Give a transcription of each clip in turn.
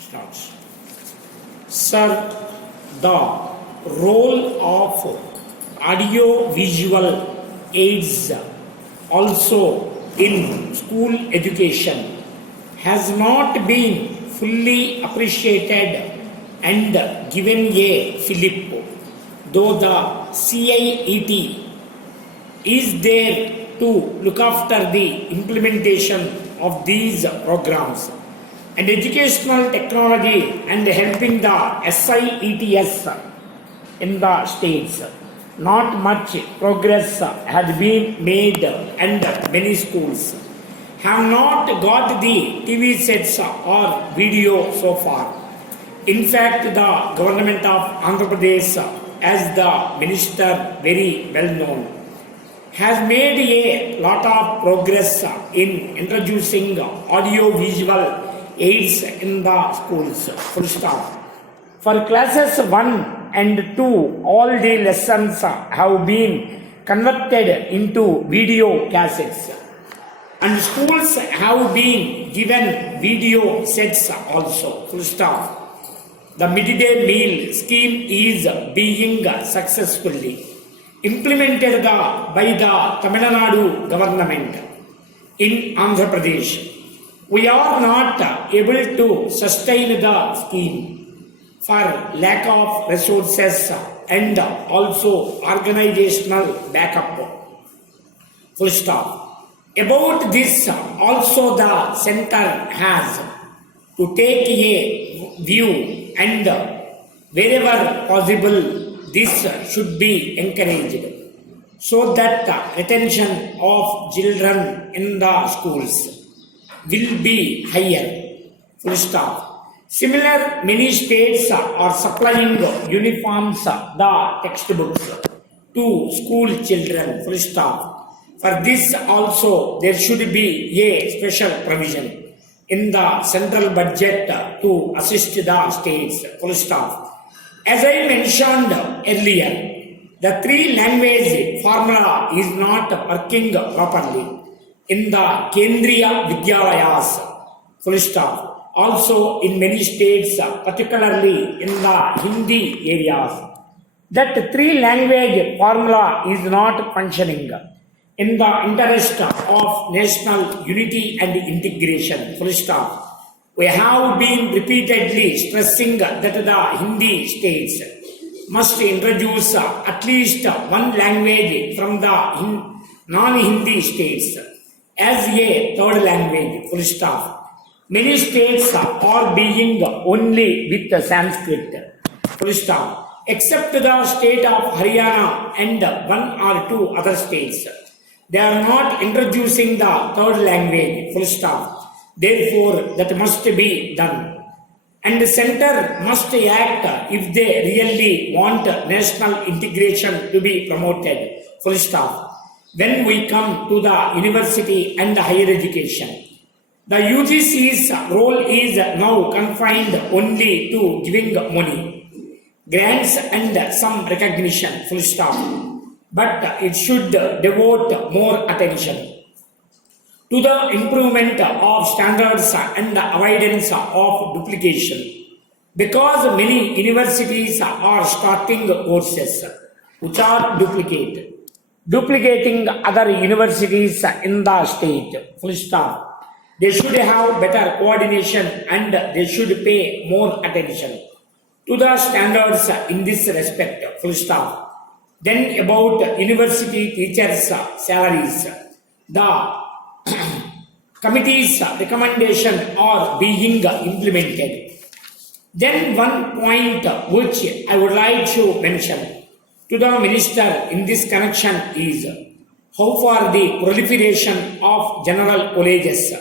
Starts. Sir, the role of audio-visual aids also in school education has not been fully appreciated and given a fillip, though the CIET is there to look after the implementation of these programs and educational technology and helping the SIETS in the states. Not much progress has been made and many schools have not got the TV sets or video so far. In fact, the government of Andhra Pradesh, as the minister very well known, has made a lot of progress in introducing audio-visual aids in the schools. Full stop. For classes 1 and 2, all the lessons have been converted into video cassettes. And schools have been given video sets also. Full stop. The midday meal scheme is being successfully implemented by the Tamil Nadu government in Andhra Pradesh. We are not able to sustain the scheme for lack of resources and also organizational backup. Full stop. About this, also the center has to take a view and wherever possible this should be encouraged so that the attention of children in the schools will be higher. Full stop. Similar, many states are supplying uniforms, the textbooks to school children. Full stop. For this also there should be a special provision in the central budget to assist the states. Full stop. As I mentioned earlier, the 3-language formula is not working properly in the Kendriya Vidyalayas. Full stop. Also in many states, particularly in the Hindi areas, that 3-language formula is not functioning in the interest of national unity and integration. Full stop. We have been repeatedly stressing that the Hindi states must introduce at least one language from the non-Hindi states as a third language. Full stop. Many states are being only with Sanskrit. Full stop. Except the state of Haryana and one or two other states, they are not introducing the third language. Full stop. Therefore, that must be done. And the center must act if they really want national integration to be promoted. Full stop. When we come to the university and the higher education, the UGC's role is now confined only to giving money, grants and some recognition. Full stop. But it should devote more attention to the improvement of standards and the avoidance of duplication, because many universities are starting courses which are duplicating other universities in the state. Full stop. They should have better coordination and they should pay more attention to the standards in this respect. Full stop. Then about university teachers' salaries, the committee's recommendation are being implemented. Then one point which I would like to mention to the minister in this connection is how far the proliferation of general colleges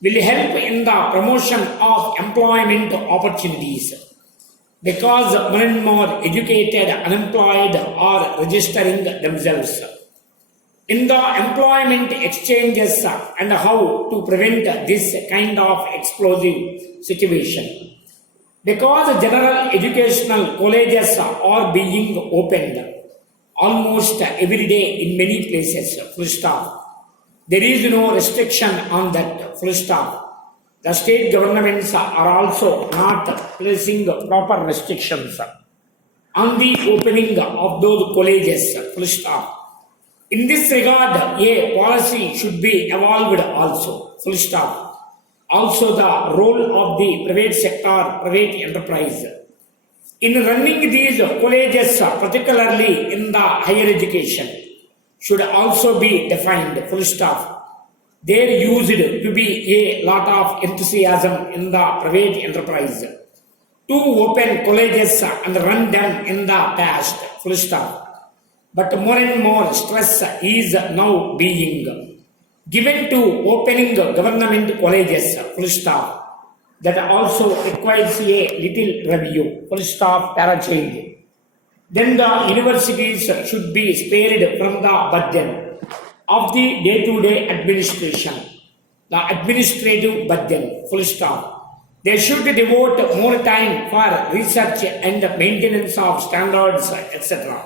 will help in the promotion of employment opportunities, because more and more educated unemployed are registering themselves in the employment exchanges, and how to prevent this kind of explosive situation. Because general educational colleges are being opened almost every day in many places. Full stop. There is no restriction on that. Full stop. The state governments are also not placing proper restrictions on the opening of those colleges. Full stop. In this regard, a policy should be evolved also. Full stop. Also, the role of the private sector, private enterprise in running these colleges, particularly in the higher education, should also be defined. Full stop. There used to be a lot of enthusiasm in the private enterprise to open colleges and run them in the past. Full stop. But more and more stress is now being given to opening government colleges. Full stop. That also requires a little review. Full stop. Para change. Then the universities should be spared from the burden of the day-to-day administration, the administrative burden. Full stop. They should devote more time for research and maintenance of standards, etc.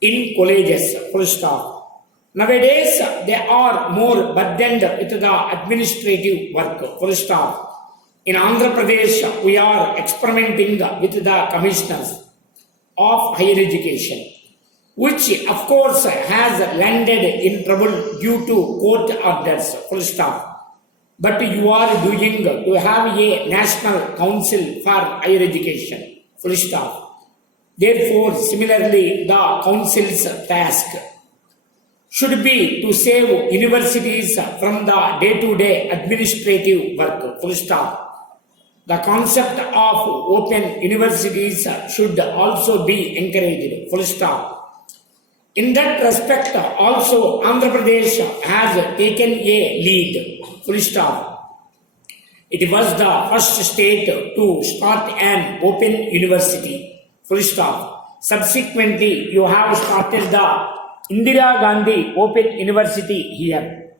in colleges. Full stop. Nowadays, they are more burdened with the administrative work. Full stop. In Andhra Pradesh, we are experimenting with the commissioners of higher education, which of course has landed in trouble due to court orders. Full stop. But you are doing to have a national council for higher education. Full stop. Therefore, similarly, the council's task should be to save universities from the day-to-day administrative work. Full stop. The concept of open universities should also be encouraged. Full stop. In that respect, also Andhra Pradesh has taken a lead. Full stop. It was the first state to start an open university. Full stop. Subsequently, you have started the Indira Gandhi Open University here.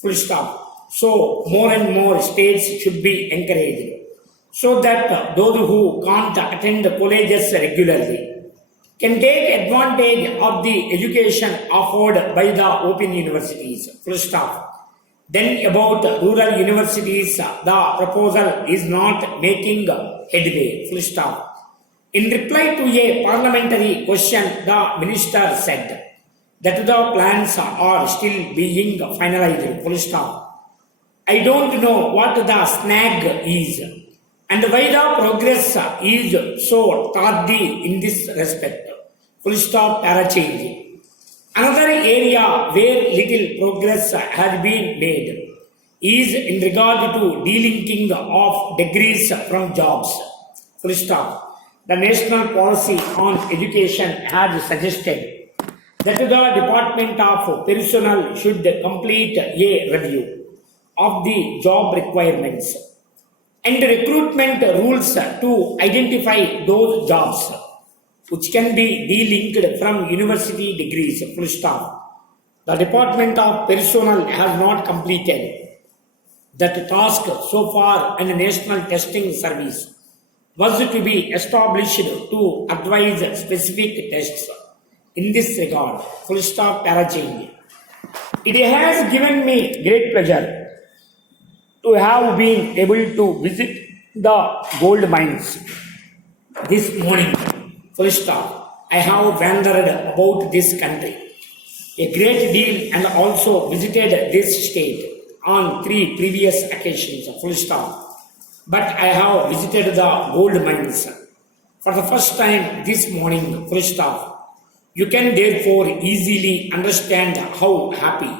Full stop. So, more and more states should be encouraged so that those who can't attend colleges regularly can take advantage of the education offered by the open universities. Full stop. Then about rural universities, the proposal is not making headway. Full stop. In reply to a parliamentary question, the minister said that the plans are still being finalized. Full stop. I don't know what the snag is and why the progress is so tardy in this respect. Full stop. Para change. Another area where little progress has been made is in regard to delinking of degrees from jobs. Full stop. The national policy on education has suggested that the Department of Personnel should complete a review of the job requirements and recruitment rules to identify those jobs which can be delinked from university degrees. Full stop. The Department of Personnel has not completed that task so far, and the National Testing Service was to be established to advise specific tests in this regard. Full stop. Para change. It has given me great pleasure to have been able to visit the gold mines this morning. Full stop. I have wandered about this country a great deal and also visited this state on 3 previous occasions. Full stop. But I have visited the gold mines for the first time this morning. Full stop. You can therefore easily understand how happy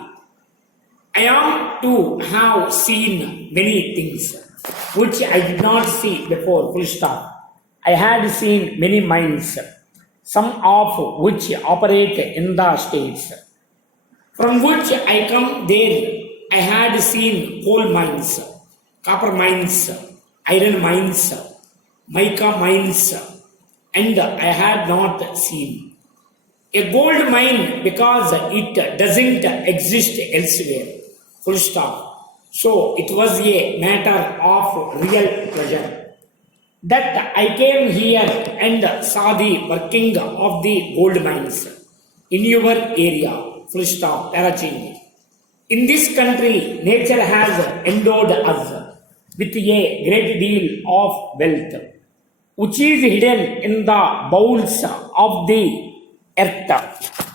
I am to have seen many things which I did not see before. Full stop. I had seen many mines, some of which operate in the states from which I come. There I had seen coal mines, copper mines, iron mines, mica mines, and I had not seen a gold mine because it doesn't exist elsewhere. Full stop. So it was a matter of real pleasure that I came here and saw the working of the gold mines in your area. Full stop. Para change. In this country, nature has endowed us with a great deal of wealth, which is hidden in the bowels of the earth.